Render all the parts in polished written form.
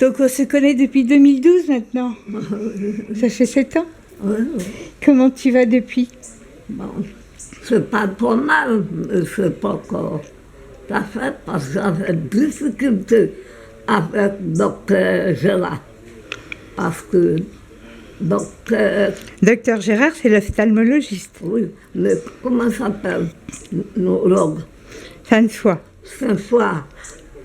Donc on se connaît depuis 2012 maintenant. Ça fait 7 ans. Oui, oui. Comment tu vas depuis? Bon, c'est pas trop mal, mais c'est pas encore tout à fait parce que j'avais des difficultés avec docteur Gérard. Parce que Docteur Gérard, c'est l'ophtalmologiste. oui, comment ça s'appelle? Neurologue. François. François,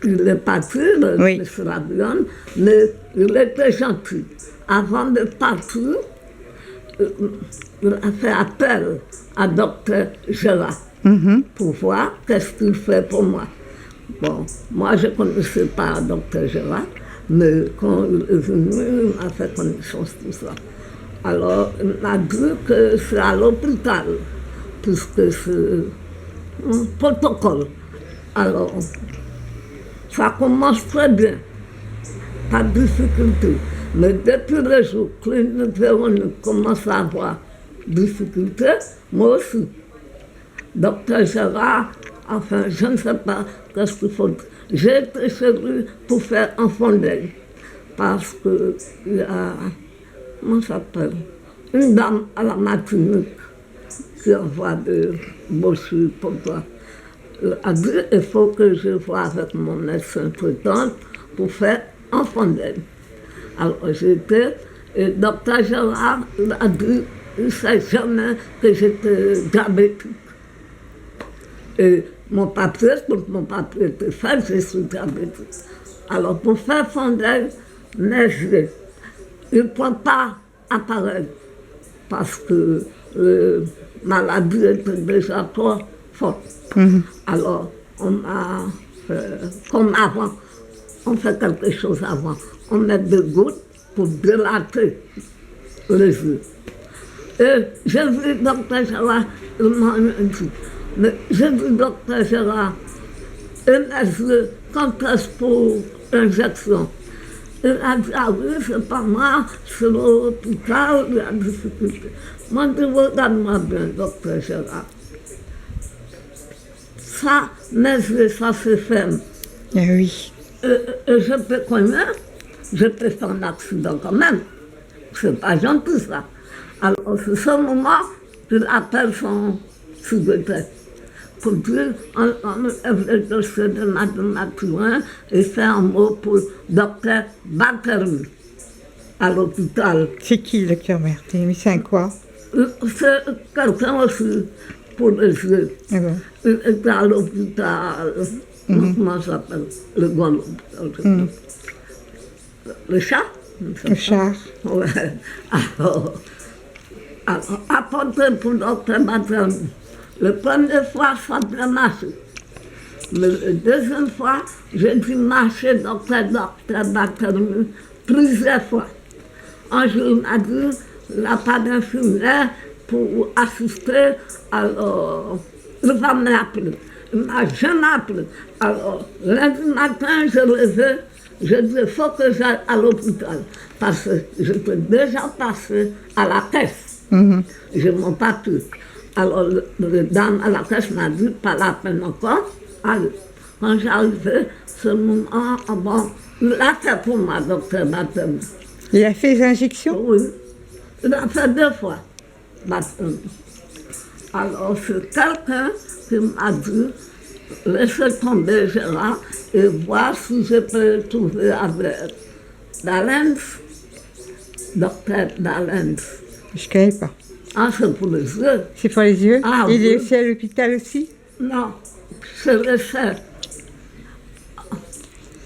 il est parti, Oui. monsieur Labion, mais il était gentil. Avant de partir, il a fait appel à docteur Gérard pour voir qu'est-ce qu'il fait pour moi. Bon, moi je ne connaissais pas docteur Gérard, mais quand il est venu, il m'a fait connaissance tout ça. Alors, il m'a dit que c'est à l'hôpital, puisque c'est un protocole. Alors, ça commence très bien, pas de difficulté. Mais depuis le jour que clinique Véronique commence à avoir des difficultés, moi aussi. Docteur Gérard, enfin, je ne sais pas qu'est-ce qu'il faut. J'ai été chez lui pour faire un fondel. Parce qu'il y a, comment ça s'appelle, une dame à la Martinique qui envoie des brochures pour toi. Elle a dit il faut que je voie avec mon médecin traitant pour faire un fondel. Alors j'étais, et docteur Gérard a dit il ne sait jamais que j'étais diabétique. Et mon papier était fait, je suis diabétique. Alors pour faire fondel, mes yeux, il ne prend pas appareil parce que la maladie était déjà trop forte. Alors on m'a fait, comme avant, on fait quelque chose avant. On met des gouttes pour dilater les yeux. Et j'ai vu docteur Gérard, il m'a dit, mais j'ai vu docteur Gérard, et mes yeux, quand est-ce pour injection? Il a dit, ah oui, c'est pas moi, c'est l'hôpital, il y a des difficultés. Moi, je dis, regarde-moi bien, docteur Gérard. Ça, mes yeux, ça se ferme. Ah oui. Je peux connaître, je peux faire un accident quand même. C'est pas gentil ça. Alors, c'est ce moment qu'il appelle son secrétaire pour dire on lève le dossier de Madame Mathurin et fait un mot pour docteur Battery à l'hôpital. C'est qui le docteur Martin? Mais c'est quoi? C'est quelqu'un aussi pour les yeux. Ah bon. Il était à l'hôpital. Comment ça s'appelle? Le grand hôpital. Le chat? Le chat. Ouais. Alors, apporté pour docteur Battery. La première fois, ça a bien marché. Mais la deuxième fois, j'ai dû marcher docteur Battery plusieurs fois. Un jour, il m'a dit, il n'y a pas d'infirmière pour assister, alors il va m'appeler. Il ne m'a jamais appelé. Alors, lundi matin, je levé, je dis, il faut que j'aille à l'hôpital. Parce que j'étais déjà passé à la caisse. J'ai mon papier. Alors, la dame à la caisse m'a dit, pas la peine encore. Allez, quand j'arrivais, ce moment, bon, il a fait pour moi, docteur Battery. Il a fait les injections? Oui, il a fait 2 fois. Alors, c'est quelqu'un qui m'a dit, laissez tomber Gérard et voir si je peux trouver avec Dalens, docteur Dalens. Je ne connais pas. Ah, c'est pour les yeux? C'est pour les yeux? Ah, Il oui. est aussi à l'hôpital aussi? Non, c'est le chef.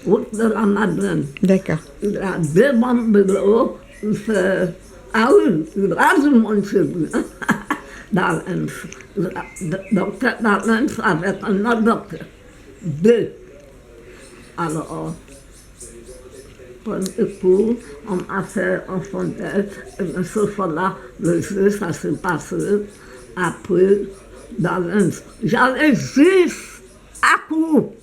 Route de la Madeleine. D'accord. Il a 2 bombes de l'eau, il fait... Ah oui, il rase mon cheveu. Dalens. Docteur Dalens avec un autre docteur. 2. Alors, pour on m'a fait un fondel, et ce fois-là, le jeu, ça s'est passé après Dalens. J'allais juste à Kourou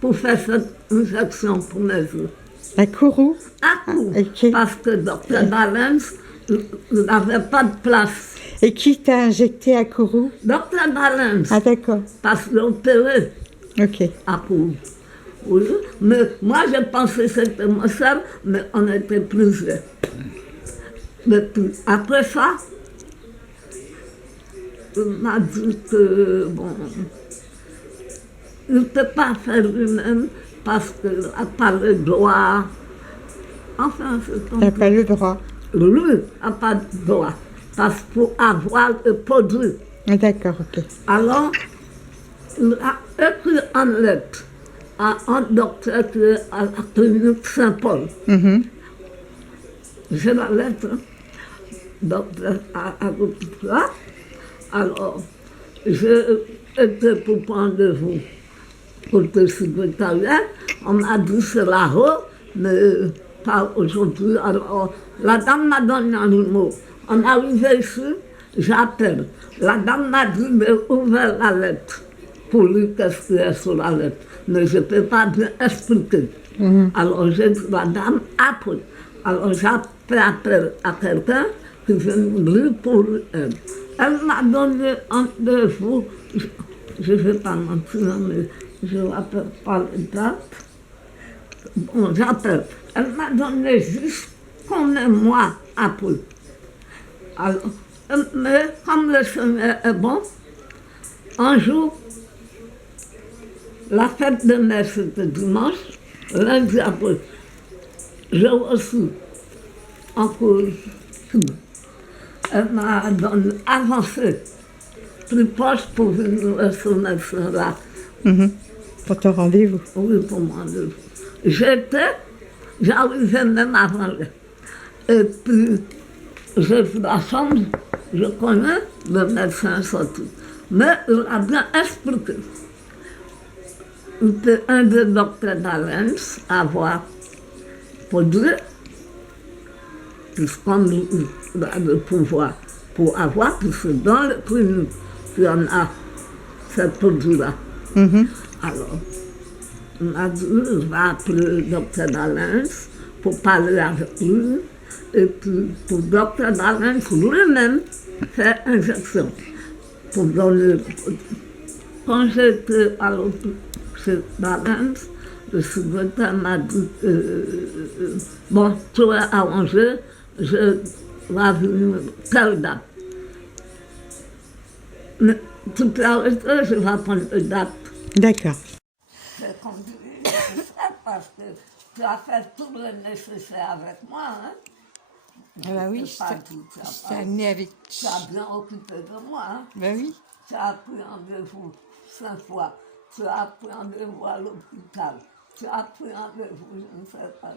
pour faire cette injection pour mes yeux. À Kourou? À Kourou, ok. parce que docteur Dalens, il n'avait pas de place. Et qui t'a injecté à Kourou? Docteur Dalens, Ah d'accord. parce qu'il est opéré Ok. à Kourou. Oui, mais moi je pensais que c'était ma soeur, mais on était plusieurs. Mais puis, après ça, il m'a dit que, bon, il ne peut pas faire lui-même parce qu'il n'a pas le droit. Enfin, c'est Tu n'as pas le droit. lui n'a pas de droit. Parce qu'il faut avoir le produit. Ah, d'accord, ok. Alors, il a écrit en lettre à un docteur qui est à la clinique Saint-Paul. J'ai la lettre, docteur a repris ça. Alors, j'ai été pour prendre rendez-vous pour le secrétariat. On m'a dit c'est là-haut, mais pas aujourd'hui. Alors, la dame m'a donné un numéro. On est arrivé ici, j'appelle. La dame m'a dit, mais ouvert la lettre pour lui qu'est-ce qu'il y a sur la lettre. Mais je ne peux pas bien expliquer. Alors j'ai dit, la dame, après. Alors j'ai appelé à quelqu'un qui vient lire pour elle. Elle m'a donné un rendez-vous, je ne vais pas mentir, mais je ne rappelle pas les dates. Bon, j'appelle. Elle m'a donné juste combien de mois après. Alors, mais comme le Seigneur est bon, un jour, la fête de mère c'était dimanche, lundi après, j'ai reçu encore tout. Elle m'a donné avancé, plus proche pour venir sur le médecin là. Pour ton rendez-vous. Oui, pour mon rendez-vous. J'arrivais même avant elle. Et puis, j'ai pris la chambre, je connais le médecin sorti. Mais il a bien expliqué. Il était un des docteurs d'Alens à avoir produit, puisqu'on a le pouvoir pour avoir, puisque dans le clinique, il y en a ce produit-là. Alors, il m'a dit, il va appeler le docteur d'Alens pour parler avec lui, et puis pour le docteur d'Alens lui-même faire injection pour donner. Quand j'étais à l'hôpital chez d'Alens, le secrétaire m'a dit, bon, tu es arrangé, je vais venir telle date. Mais tu peux arrêter, je vais prendre une date. D'accord. C'est comme tu dis, c'est ça, parce que tu as fait tout le nécessaire avec moi, hein. Ah bah oui, Je t'ai pas dit, je t'ai amené avec... tu as bien occupé de moi, hein. Bah oui. Tu as pris rendez-vous 5 fois, tu as pris rendez-vous à l'hôpital, tu as pris rendez-vous, je ne sais pas.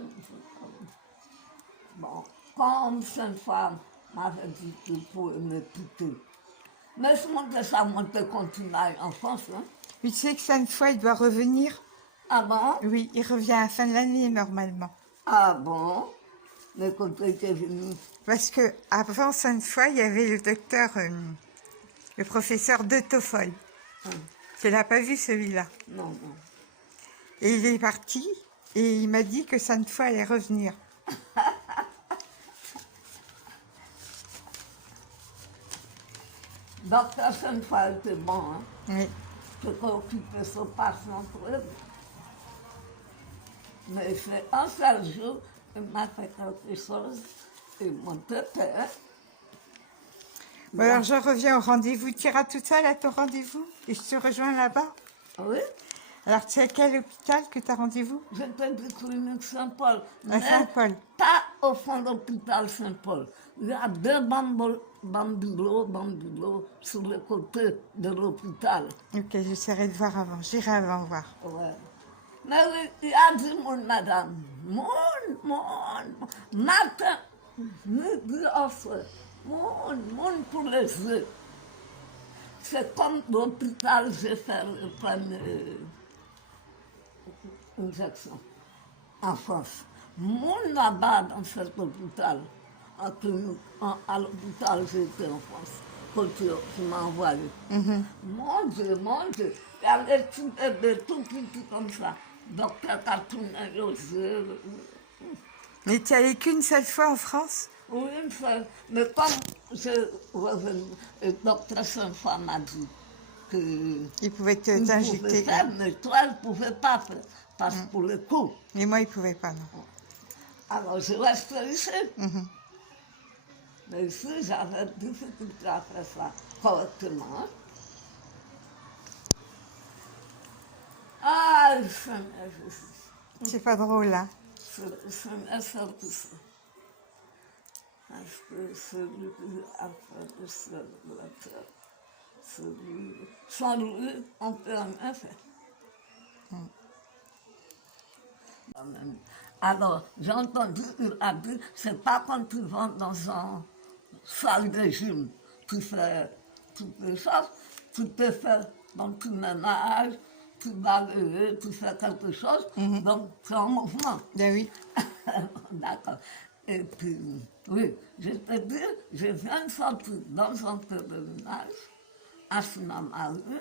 Bon, comme 5 fois m'avait dit qu'il pouvait me quitter. Mais je montais ça, monter continuer en France, hein. Mais tu sais que cette fois, il doit revenir. Ah bon? Oui, il revient à la fin de l'année, normalement. Ah bon? Mais quand tu étais venu, Parce que avant cette fois, il y avait le docteur, le professeur de Toffol. Tu l'as pas vu, celui-là. non, non. Et il est parti, et il m'a dit que cette fois, allait revenir. Docteur Sainte-Foy était bon, hein. Oui. Je occupé son patient truc. Mais c'est un seul jour, il m'a fait quelque chose, il m'a têté. Bon, alors, je reviens au rendez-vous. Tu iras toute seule à ton rendez-vous et je te rejoins là-bas. Oui, Alors, tu sais à quel hôpital que tu as rendez-vous? j'étais du clinique Saint-Paul. À Saint-Paul. Pas au fond de l'hôpital Saint-Paul. Il y a deux bambulots sur le côté de l'hôpital. Ok, j'essaierai de voir avant. J'irai avant voir. Ouais. Mais oui, il y a du monde, madame. Monde. Matin, midi, au soir. Monde pour les yeux. C'est comme l'hôpital, j'ai fait le premier injection en France. Monde là-bas dans cet hôpital, à l'hôpital, j'étais en France, quand tu m'as envoyé. Mon Dieu, il y avait des petits bébés tout petits comme ça. Docteur Cartouna, José. Mais tu es allé qu'une seule fois en France? Oui, une fois. Mais comme je revenais, le docteur Sainte-Foy m'a dit que Il pouvait il pouvait t'injecter. faire, mais toi, elle ne pouvait pas faire, parce que pour le coup. Mais moi, il pouvait pas, non. Alors, je reste ici. Mais ici, j'avais difficulté à faire ça correctement. Ah, C'est pas drôle, hein. c'est un service. Parce que celui qui a fait le ciel de la terre, celui, sans lui, on ne peut rien faire. Alors, j'ai entendu qu'il a dit, c'est pas quand tu vas dans un salle de gym, tu fais toutes les choses, tu peux faire dans ton ménage, tu vas lever, tu fais quelque chose, donc c'est un mouvement. Ben oui. D'accord. Et puis, oui, je te dis, je viens de sortir dans un pèlerinage, à Sinamaru,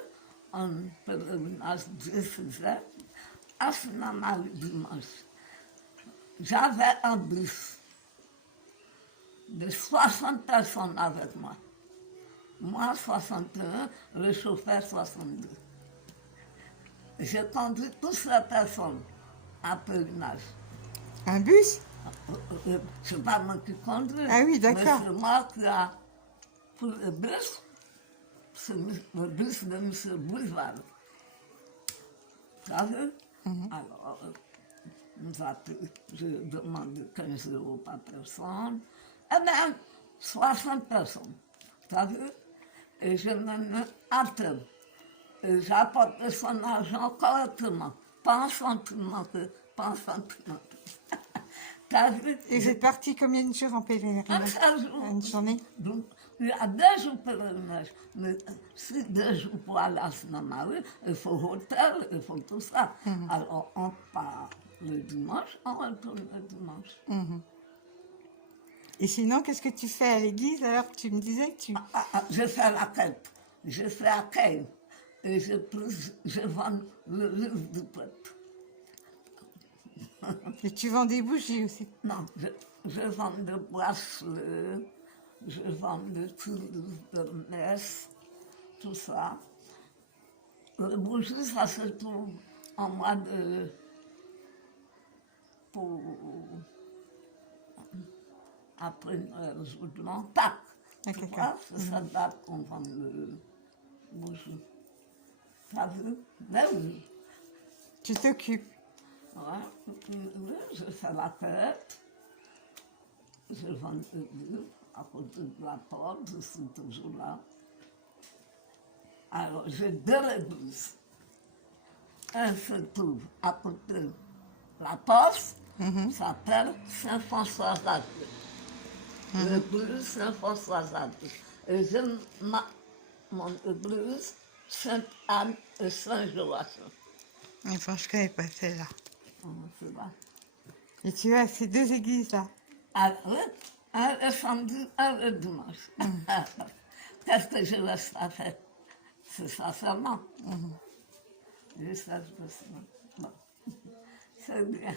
un pèlerinage de César, à Sinamaru dimanche. J'avais un bus de 60 personnes avec moi. Moi, 61, le chauffeur, 62. J'ai conduit toutes ces personnes à pèlerinage. Un bus? C'est pas moi qui conduis. Ah oui, d'accord. Mais c'est moi qui a pris le bus. C'est le bus de M. Boulevard. Tu as vu? Alors, je demande 15 € par personne. Eh bien, 60 personnes. Tu as vu? Et je me mets à terre. Et j'apporte son argent correctement. Pas un sentiment pas un sentiment. T'as vu? Et vous êtes parti combien de jours en pèlerinage? Un jour. Une journée? Donc, il y a 2 jours pèlerinage. Mais si 2 jours pour aller à Sinamaru, il faut hôtel, il faut tout ça. Alors, on part le dimanche, on retourne le dimanche. Et sinon, qu'est-ce que tu fais à l'église? Alors, tu me disais que tu... Je fais la quête. Je fais la quête. Et je vends le livre du prêtre. Et tu vends des bougies aussi? Non, je vends des bracelets, je vends des trucs de messe, tout ça. Le bougie, ça se trouve en mois de... pour... après le jour de mon Pâques. Ah, Tu d'accord. vois, c'est ça date qu'on vend le bougie. T'as vu? Ben oui. Tu t'occupes. Ouais, oui, je fais la fête. Je vends le livre à côté de la porte, je suis toujours là. Alors, j'ai 2 églises. Un se trouve à côté de la porte, ça s'appelle Saint-François-Xavier. L'église Saint-François-Xavier. Et j'ai mon église Sainte-Anne et Saint-Joachim. Enfin, je connais pas celle-là. C'est là. Et tu vas à ces 2 églises-là? Ah oui, un le samedi, un le dimanche. Qu'est-ce que je laisse à faire? C'est ça seulement. Je sais, je sais. Bon. C'est bien.